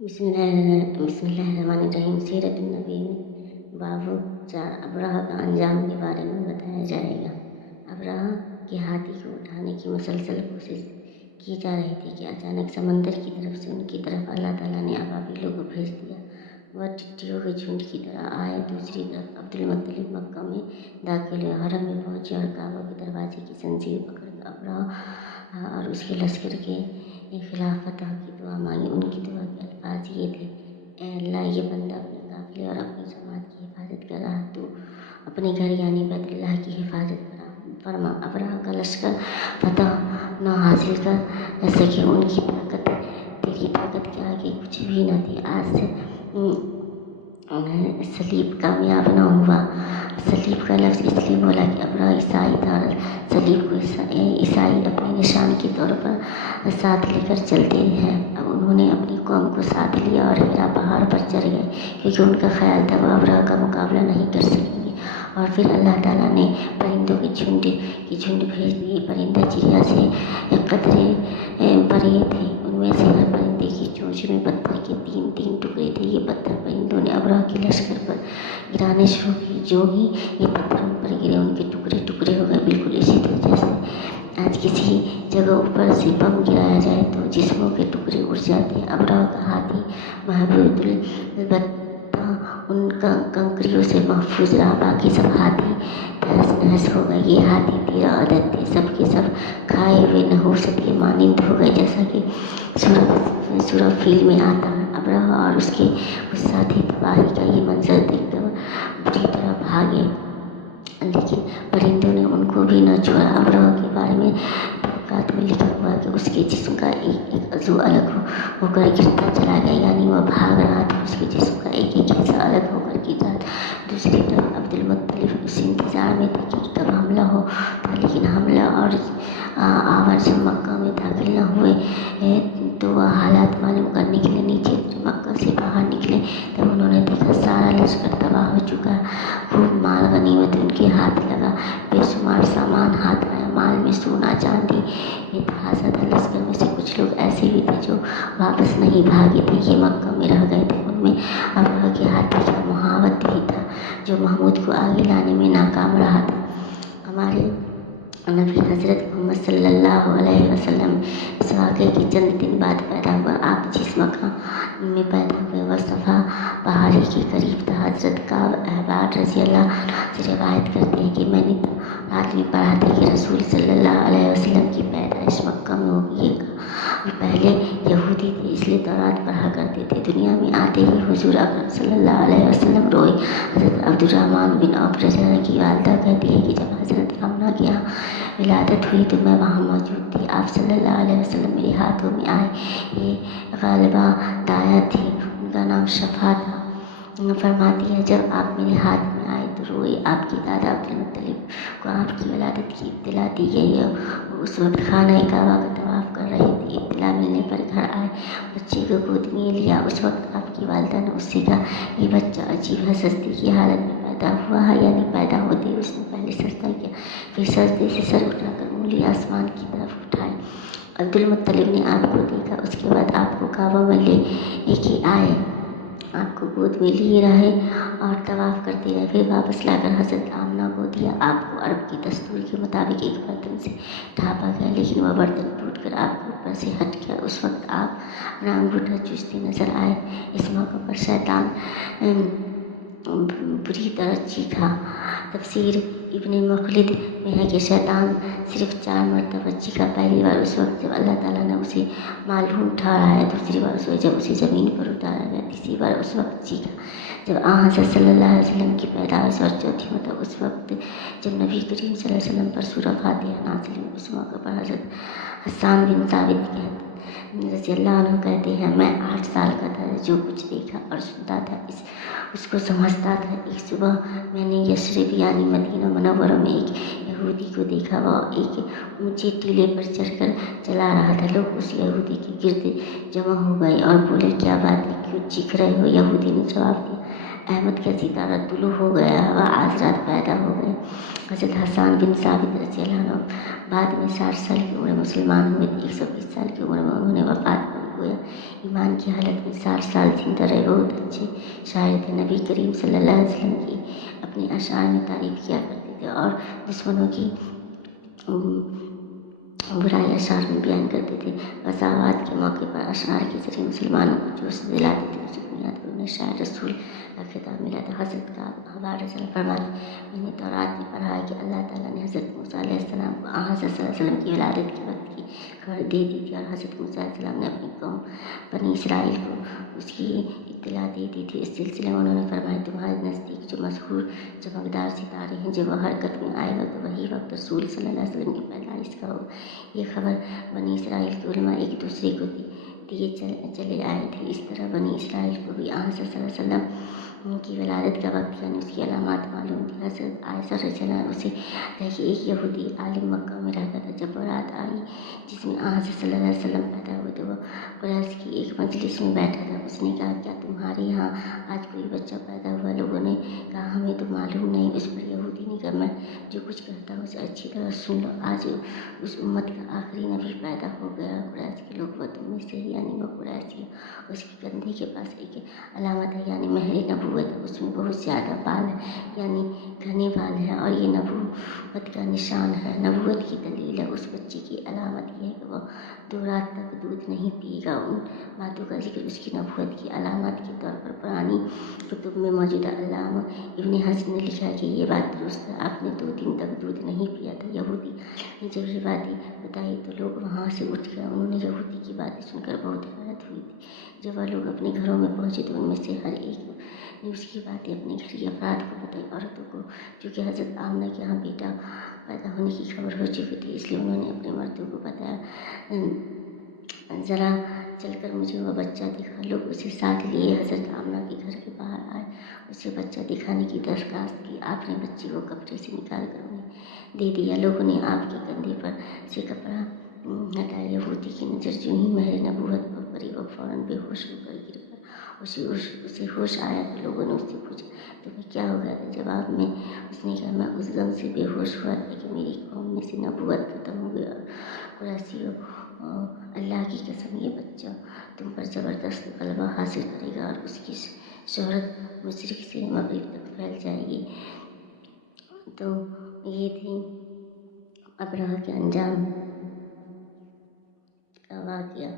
बिस्मिल्लाहिर्रहमानिर्रहीम। सीरत नबी में बाबू 4 अबरहा का अंजाम के बारे में बताया जाएगा। अबरहा के हाथी को उठाने की मुसलसल कोशिश की जा रही थी कि अचानक समंदर की तरफ से उनकी तरफ अल्लाह ताला ने अबाबिलों को भेज दिया। वह टिड्डियों के झुंड की तरह आए। दूसरी तरफ अब्दुल मुत्तलिब मक्का में दाखिल हुए, हरम में पहुंचे और काबा के दरवाजे की जंजीर पकड़कर अबरहा और उसके लश्कर के खिलाफ फतह की दुआ मांगी। उनकी दुआ के अल्फाज ये थे: ए अल्लाह, ये बंदा अपने काफिले और अपनी जमात की हिफाजत कर रहा, तू अपने घर यानी बैतुल्लाह की हिफाजत फरमा। अबरहा का लश्कर फतह न हासिल कर सके। उनकी ताकत तेरी ताकत के आगे कुछ भी न थी। आज से सलीब कामयाब न हुआ। सलीब का लफ्ज़ इसलिए बोला कि अबरहा ईसाई था। सलीब को ईसाई अपने निशान के तौर पर साथ लेकर चलते हैं। अब उन्होंने अपनी कौम को साथ लिया और हिरा पहाड़ पर चढ़ गए, क्योंकि उनका ख्याल था वह अबरहा का मुकाबला नहीं कर सकेंगे। और फिर अल्लाह ताला ने परिंदों के झुंड भेज दिए। परिंदे चिड़िया से कतरे बड़े थे। उनमें से हर परिंदे की चोंच में पत्थर के 3-3 टुकड़े थे। ये पत्थर परिंदों ने अबरहा के लश्कर पर गिराने शुरू किए। जो ही ये पत्थर उन पर गिरे, उनके टुकड़े टुकड़े हो गए। बिल्कुल इसी तरह जैसे आज किसी जगह ऊपर से बम गिराया जाए तो जिस्मों के टुकड़े उड़ जाते हैं। अबरहा का हाथी महबूबुल उन कंकरियों से महफूज रहा। बाकी सब हाथी तहस नहस हो गए। ये हाथी 13 अदद थे। सब के सब खाए हुए नहुसत के मानिंद हो गए, जैसा कि सूरह फील में आता है। अबरहा और उसके उस साथी तबाही का ये मंजर देखकर बुरी तरह भागे, लेकिन परिंदों ने उनको भी न छोड़ा। अबरहा के बारे में तहक़ीक़ात में लिखा हुआ है कि उसके जिस्म का एक अज़ू अलग होकर गिरता चला गया, यानी वह भाग रहा था, उसके जिस्म का एक हिस्सा अलग होकर गिरा। दूसरी तरफ अब्दुल मुत्तलिब उस इंतज़ार में थे कि कब हमला होता, लेकिन हमला और आवर जब मक्का में दाखिल न हुए तो वह हालात मालूम करने के लिए नीचे मक्का से बाहर निकले। तब उन्होंने देखा सारा लश्कर तबाह हो चुका। खूब माल गनीमत उनके हाथ लगा, बेशुमार सामान हाथ आया। माल में सोना चांदी बेतहाशा था। लश्कर में से कुछ लोग ऐसे भी थे जो वापस नहीं भागे थे, ये मक्का में रह गए थे। उनमें अबरहा के हाथी का मुहावत भी था, जो महमूद को आगे लाने में नाकाम रहा था। हमारे नबी हज़रत मोहम्मद सल्लल्लाहु अलैहि वसल्लम इस वाक़े के चंद दिन बाद पैदा हुआ। आप जिस मकाम में पैदा हुए वह सफ़ा पहाड़ी के करीब था। हज़रत काब अहबार रज़ी अल्लाह से रिवायत करते हैं कि मैंने रात में पढ़ा था कि रसूल सल्लल्लाहु अलैहि वसल्लम की पैदाइश मक्का में होगी। ये पहले यहूदी थे, इसलिए तौरात पढ़ा करते थे। दुनिया में आते ही हुज़ूर अकरम सल्लल्लाहु अलैहि वसल्लम रोए। हज़रत अब्दुर्रहमान बिन औफ रज़ियल्लाहु की वालिदा कहती है कि जब हज़रत आमना के यहाँ विलादत हुई तो मैं वहाँ मौजूद थी। आप सल्लल्लाहु अलैहि वसल्लम मेरे हाथों में आए। ये गालिबा दाया थी, उनका नाम शफा था। फरमाती है, जब आप मेरे हाथ में आए तो रोए। आपके दादा अब्दुल मुत्तलिब को आपकी विलादत की इत्तला दी गई है। वो उस वक्त खाना काबा का तवाफ़ कर रहे थे। इत्तला मिलने पर घर आए, बच्चे को गोद में लिया। उस वक्त आपकी वालिदा ने उससे कहा, ये बच्चा अजीब है, सजदे की हालत में पैदा हुआ है, यानी पैदा होते ही उसने पहले सजदा किया, फिर सजदे से सर उठाकर उंगली आसमान की तरफ उठाई। अब्दुल मुत्तलिब ने आपको देखा, उसके बाद आपको काबा में लेके आए, आपको गोद में लिए रहे और तवाफ़ करते रहे। फिर वापस लाकर हज़रत आमना को दिया। आपको अरब की दस्तूर के मुताबिक एक बर्तन से ढाँपा गया, लेकिन वह बर्तन टूटकर आपके ऊपर से हट गया। उस वक्त आप अपना अंगूठा चूसते नजर आए। इस मौके पर शैतान बुरी तरह चीखा। तफसीर इब्ने मुखलिद में है कि शैतान सिर्फ 4 मरतबा चीखा। पहली बार उस वक्त जब अल्लाह ताला ने उसे मालूम ठहराया, दूसरी बार उस वक्त जब उसे ज़मीन पर उतारा गया, तीसरी बार उस वक्त चीखा जब हज़रत सल्लल्लाहु अलैहि वसल्लम की पैदाइश, और चौथी मतलब उस वक्त जब नबी करीम सल्लल्लाहु अलैहि वसल्लम पर सूरह फातिहा नाज़िल हुई। उस मौके पर हज़रत हस्सान बिन साबित रज़ी अल्लाह अन्हु कहते हैं, मैं 8 साल का था। जो कुछ देखा और सुनता था उसको समझता था। एक सुबह मैंने यशरिब यानी मदीना मुनव्वरा में एक यहूदी को देखा। वह एक ऊंचे टीले पर चढ़कर चला रहा था। लोग उस यहूदी के गिर्द जमा हो गए और बोले, क्या बात है, क्यों चीख रहे हो? यहूदी ने जवाब दिया, अहमद का सितारा तुलू हो गया है, वह आज रात पैदा हो गया। हज़रत हसन बिन साबित रज़ी अल्लाह अन्हु बाद में 60 साल की उम्र में मुसलमान हुए थे। 120 साल की उम्र में उन्होंने वफ़ात पाई। गोया ईमान की हालत में 60 साल जिंदा रहे। बहुत अच्छे शायर थे। नबी करीम सल्लल्लाहु अलैहि वसल्लम की अपने अशार में तारीफ़ किया करते थे और दुश्मनों की बुराई अशार में बयान करते थे। गज़ावात के मौके पर अशार के ज़रिए मुसलमानों को जोश दिलाते थे। उसी बुनियाद पर उन्हें शायर रसूल का खिताब मिला था। हज़रत कअब रज़ियल्लाहु फरमाते, मैंने तौरात में पढ़ा है कि अल्लाह ताला ने हज़रत मूसा अलैहिस्सलाम को हज़रत सल्लल्लाहु अलैहि वसल्लम की विलादत के वक्त की खबर दे दी थी और हज़रत मूसा अलैहिस्सलाम ने अपनी कौम बनी इसराइल को उसकी इत्तला दे दी थी। इस सिलसिले में उन्होंने फरमाया, तुम्हारे नज़दीक जो मशहूर चमकदार सितारे हैं, जब वह हरकत में आएगा तो वही वक्त रसूल सल्लल्लाहु अलैहि वसल्लम की पैदाइश का होगा। ये खबर बनी इसराइल के उलमा एक दूसरे को दिए चले आए थे। इस तरह बनी इसराइल को भी हज़रत सल्लल्लाहु अलैहि वसल्लम की विलादत का वक्त यानी उसकी अलामात मालूम थी। हज़रत आयशा रज़ियल्लाहु अन्हा उसे है कि एक यहूदी आलिम मक्का में रहता था। जब बारात आई जिसमें हज़रत सल्लल्लाहु अलैहि वसल्लम पैदा हुए तो वह कुरैश की एक मजलिस में बैठा था। उसने कहा, क्या तुम्हारे यहाँ आज कोई बच्चा पैदा हुआ? लोगों ने कहा, हमें तो मालूम नहीं। उस पर यहूदी ने कहा, मैं जो कुछ कहता हूँ उसे अच्छी तरह सुन लो। आज उस उम्मत का आखिरी नबी पैदा हो गया। कुरैश के लोग, वह तुम में से ही यानी वह कुरैशी, उसके कंधे के पास एक अलामत है यानी महर नबूवत है। उसमें बहुत ज़्यादा बाल है यानी घने बाल हैं और ये नबूवत का निशान है, नबूवत की दलील है। उस बच्चे की अलामत यह है कि वह 2 रात तक दूध नहीं पिएगा। उन बातों का जिक्र उसकी नबूवत की अलामत के तौर पर पुरानी कुतुब में मौजूदा अल्लामा इब्न हज़्म ने लिखा है कि ये बात दुरुस्त है, आपने 2 दिन तक दूध नहीं पिया था। यहूदी ने जब ये बातें बताई तो लोग वहाँ से उठ गए। उन्होंने यहूदी की बातें सुनकर बहुत हैरत हुई थी। जब वह लोग अपने घरों में पहुँचे तो उनमें से हर एक ने उसकी बातें अपने घर के अफराद को बताई। औरतों को चूँकि हज़रत आमना के यहाँ बेटा पैदा होने की खबर हो चुकी थी, इसलिए उन्होंने अपने मर्दों को बताया, ज़रा चलकर मुझे वह बच्चा दिखा। लोग उसे साथ लिए हज़रत आमना के घर के बाहर आए। उसे बच्चा दिखाने की दरख्वास्त की। आपने बच्चे को कपड़े से निकाल कर उन्हें दे दिया। लोगों ने आपके कंधे पर से कपड़ा हटाया। यहूदी की नज़र जो ही महर नबूवत पर पड़ी वह फ़ौरन बेहोश होकर गिर पड़ा। उसे होश आया तो लोगों ने उससे पूछा, तुम्हें क्या हो गया था? जवाब में उसने कहा, मैं उस गम से बेहोश हुआ था कि मेरी कौम में से नबूवत ख़त्म हो गई और कुरैशियों, अल्लाह की कसम ये बच्चा तुम पर ज़बरदस्त गलबा हासिल करेगा और उसकी शोहरत मशरिक़ से मग़रिब तक फैल जाएगी। तो ये थी अबरहा के अंजाम का वाक़या।